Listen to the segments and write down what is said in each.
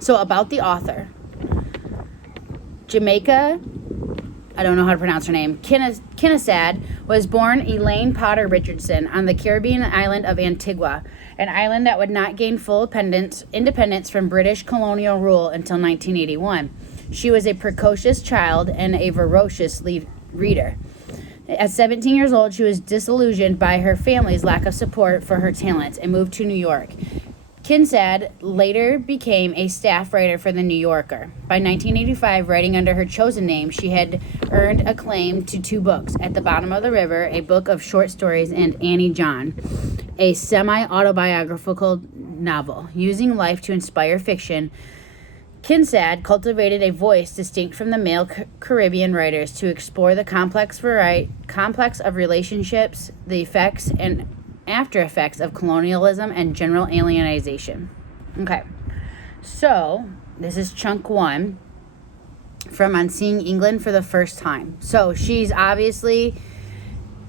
So about the author, Jamaica, I don't know how to pronounce her name, Kinnisad, was born Elaine Potter Richardson on the Caribbean island of Antigua, an island that would not gain full independence from British colonial rule until 1981. She was a precocious child and a voracious reader. At 17 years old, she was disillusioned by her family's lack of support for her talents and moved to New York. Kinnisad later became a staff writer for The New Yorker. By 1985, writing under her chosen name, she had earned acclaim to 2 books, At the Bottom of the River, a book of short stories, and Annie John, a semi-autobiographical novel. Using life to inspire fiction, Kinnisad cultivated a voice distinct from the male Caribbean writers to explore the complex of relationships, the effects and after effects of colonialism and general alienization. Okay, so this is chunk 1 from On Seeing England for the First Time. So she's obviously,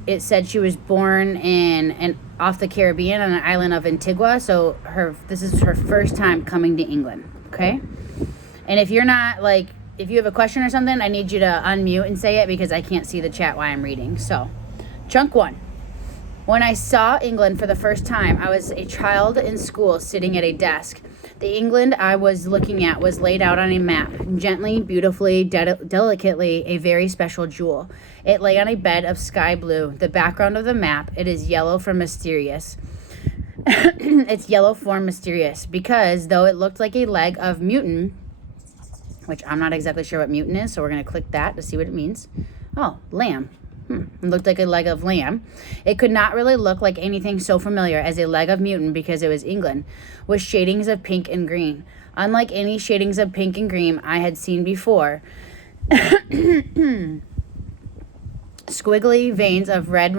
it said she was born in and off the Caribbean on the island of Antigua. So this is her first time coming to England. Okay, and if you're not if you have a question or something, I need you to unmute and say it because I can't see the chat while I'm reading. So chunk 1. When I saw England for the first time, I was a child in school sitting at a desk. The England I was looking at was laid out on a map, gently, beautifully, delicately, a very special jewel. It lay on a bed of sky blue. The background of the map, it is yellow for mysterious. It's yellow for mysterious because though it looked like a leg of mutant, which I'm not exactly sure what mutant is, so we're going to click that to see what it means. Oh, lamb. It looked like a leg of lamb. It could not really look like anything so familiar as a leg of mutant because it was England, with shadings of pink and green. Unlike any shadings of pink and green I had seen before, squiggly veins of red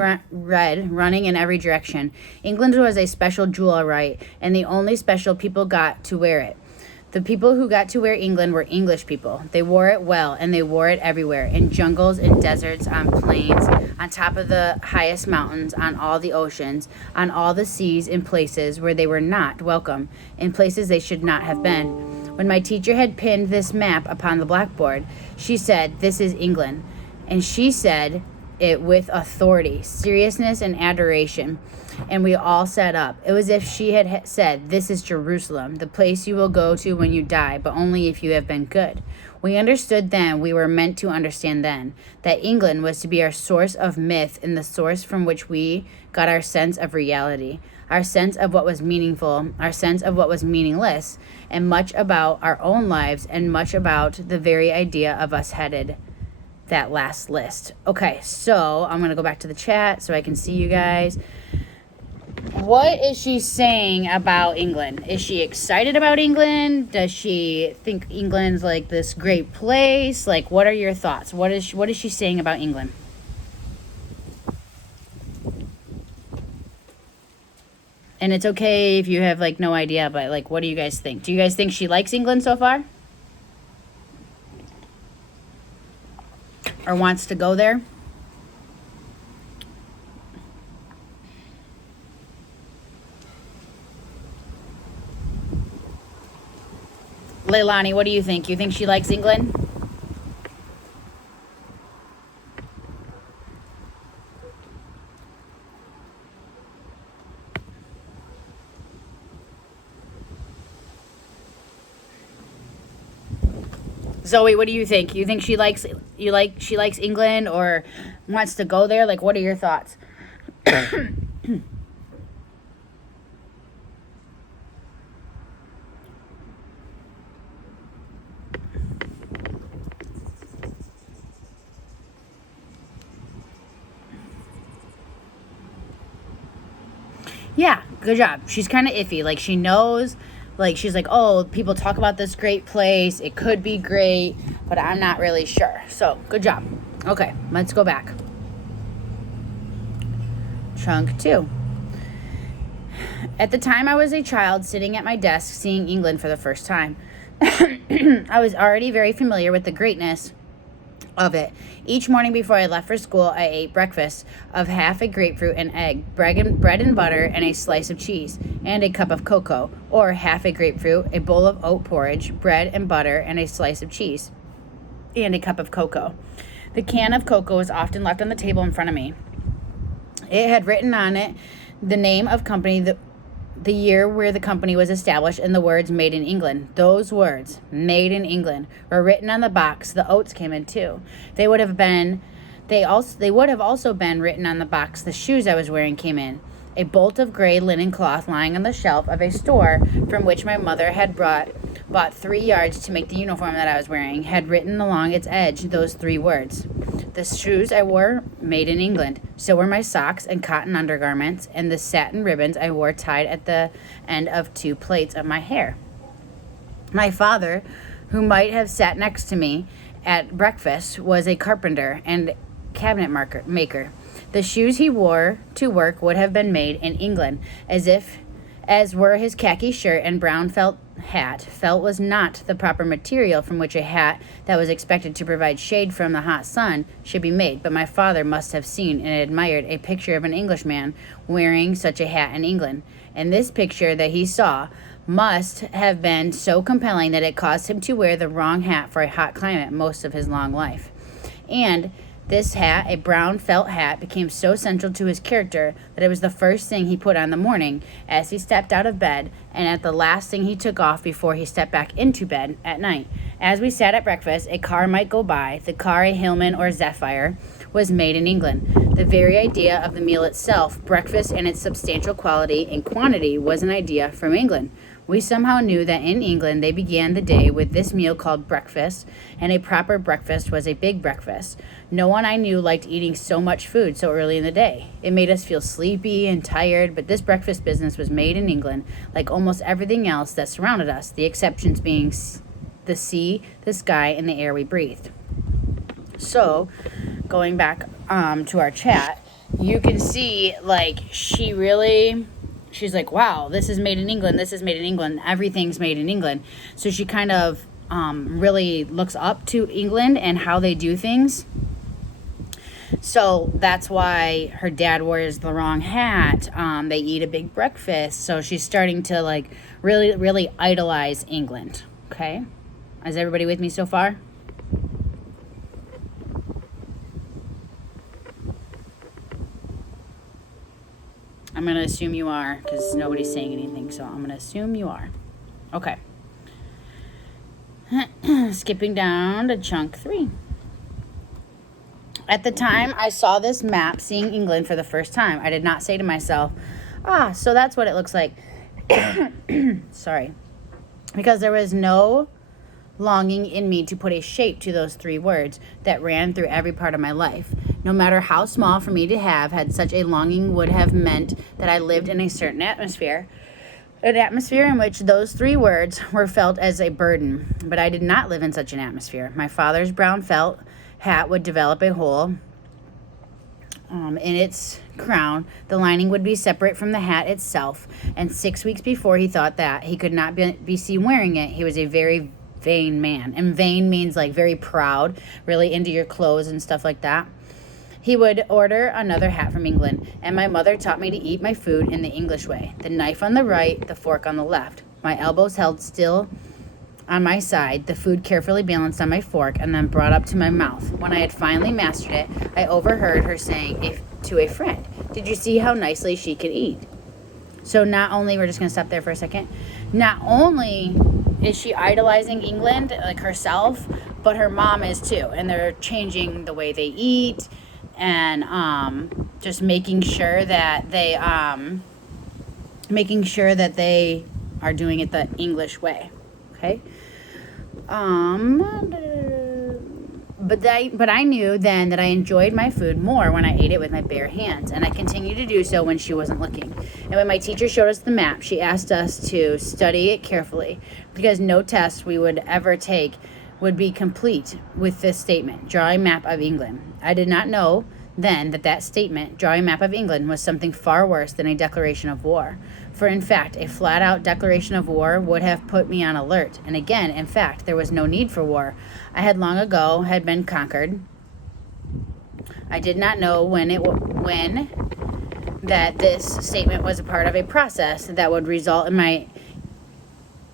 running in every direction. England was a special jewel, all right, and the only special people got to wear it. The people who got to wear England were English people. They wore it well, and they wore it everywhere, in jungles, in deserts, on plains, on top of the highest mountains, on all the oceans, on all the seas, in places where they were not welcome, in places they should not have been. When my teacher had pinned this map upon the blackboard, she said, "This is England." And she said it with authority, seriousness, and adoration. And we all sat up. It was as if she had said, "This is Jerusalem, the place you will go to when you die, but only if you have been good." We understood then, we were meant to understand then, that England was to be our source of myth and the source from which we got our sense of reality, our sense of what was meaningful, our sense of what was meaningless, and much about our own lives and much about the very idea of us headed that last list. Okay, so I'm going to go back to the chat so I can see you guys. What is she saying about England? Is she excited about England? Does she think England's like this great place? Like, what are your thoughts? What is she saying about England? And it's okay if you have like no idea, but like, what do you guys think? Do you guys think she likes England so far? Or wants to go there? Leilani, what do you think? You think she likes England? Zoe, what do you think? You think she likes England or wants to go there? Like, what are your thoughts? Yeah, good job. She's kind of iffy. Like, she knows, like, she's like, oh, people talk about this great place. It could be great, but I'm not really sure. So, good job. Okay, let's go back. Chunk 2. At the time I was a child sitting at my desk seeing England for the first time. I was already very familiar with the greatness of it. Each morning before I left for school, I ate breakfast of half a grapefruit and egg, bread and butter, and a slice of cheese, and a cup of cocoa, or half a grapefruit, a bowl of oat porridge, bread and butter, and a slice of cheese, and a cup of cocoa. The can of cocoa was often left on the table in front of me. It had written on it the name of company, the year where the company was established, and the words "Made in England." Those words, "Made in England," were written on the box the oats came in too. They would have also been written on the box the shoes I was wearing came in. A bolt of gray linen cloth lying on the shelf of a store from which my mother had bought 3 yards to make the uniform that I was wearing had written along its edge those 3 words. The shoes I wore, made in England. So were my socks and cotton undergarments, and the satin ribbons I wore tied at the end of 2 plaits of my hair. My father, who might have sat next to me at breakfast, was a carpenter and cabinet maker. The shoes he wore to work would have been made in England, as were his khaki shirt and brown felt hat. Felt was not the proper material from which a hat that was expected to provide shade from the hot sun should be made, but my father must have seen and admired a picture of an Englishman wearing such a hat in England, and this picture that he saw must have been so compelling that it caused him to wear the wrong hat for a hot climate most of his long life. And this hat, a brown felt hat, became so central to his character that it was the first thing he put on the morning as he stepped out of bed, and at the last thing he took off before he stepped back into bed at night. As we sat at breakfast, a car might go by. The car, a Hillman or Zephyr, was made in England. The very idea of the meal itself, breakfast and its substantial quality and quantity, was an idea from England. We somehow knew that in England they began the day with this meal called breakfast, and a proper breakfast was a big breakfast. No one I knew liked eating so much food so early in the day. It made us feel sleepy and tired, but this breakfast business was made in England, like almost everything else that surrounded us, the exceptions being the sea, the sky, and the air we breathed. So, going back to our chat, you can see, like, she's like, wow, this is made in England, this is made in England, everything's made in England. So she kind of really looks up to England and how they do things. So that's why her dad wears the wrong hat. They eat a big breakfast. So she's starting to, like, really, really idolize England. Okay? Is everybody with me so far? I'm going to assume you are, because nobody's saying anything, so I'm going to assume you are. Okay. Skipping down to chunk 3. At the time I saw this map, seeing England for the first time, I did not say to myself, so that's what it looks like. Sorry. Because there was no longing in me to put a shape to those 3 words that ran through every part of my life. No matter how small for me to have had such a longing would have meant that I lived in a certain atmosphere, an atmosphere in which those 3 words were felt as a burden. But I did not live in such an atmosphere. My father's brown felt hat would develop a hole in its crown. The lining would be separate from the hat itself, and 6 weeks before he thought that he could not be seen wearing it, he was a very vain man. And vain means, like, very proud, really into your clothes and stuff like that. He would order another hat from England, and my mother taught me to eat my food in the English way. The knife on the right, the fork on the left. My elbows held still on my side, the food carefully balanced on my fork and then brought up to my mouth. When I had finally mastered it, I overheard her saying to a friend, "Did you see how nicely she could eat?" So not only, we're just going to stop there for a second, not only is she idolizing England, like herself, but her mom is too. And they're changing the way they eat, and just making sure that they are doing it the English way. Okay. But I knew then that I enjoyed my food more when I ate it with my bare hands, and I continued to do so when she wasn't looking. And when my teacher showed us the map, she asked us to study it carefully, because no test we would ever take would be complete with this statement, "Draw a map of England." I did not know then that statement, "Draw a map of England," was something far worse than a declaration of war. For in fact, a flat-out declaration of war would have put me on alert. And again, in fact, there was no need for war. I had long ago had been conquered. I did not know when that this statement was a part of a process that would result in my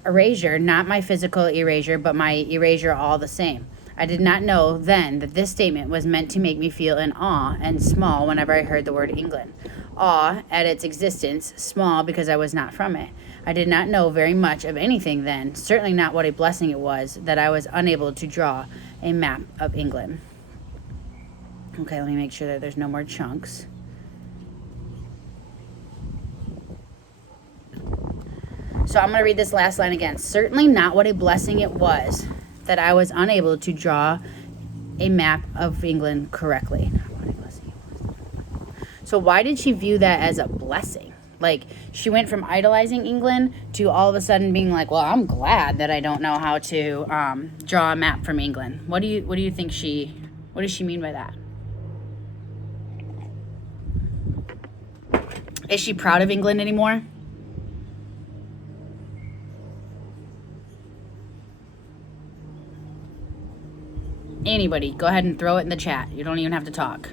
erasure, not my physical erasure, but my erasure all the same. I did not know then that this statement was meant to make me feel in awe and small whenever I heard the word England. Awe at its existence, small because I was not from it. I did not know very much of anything then, certainly not what a blessing it was that I was unable to draw a map of England. Okay, let me make sure that there's no more chunks. So I'm going to read this last line again. Certainly not what a blessing it was that I was unable to draw a map of England correctly. So why did she view that as a blessing? Like, she went from idolizing England to all of a sudden being like, well, I'm glad that I don't know how to draw a map from England. What do you think what does she mean by that? Is she proud of England anymore? Anybody, go ahead and throw it in the chat. You don't even have to talk.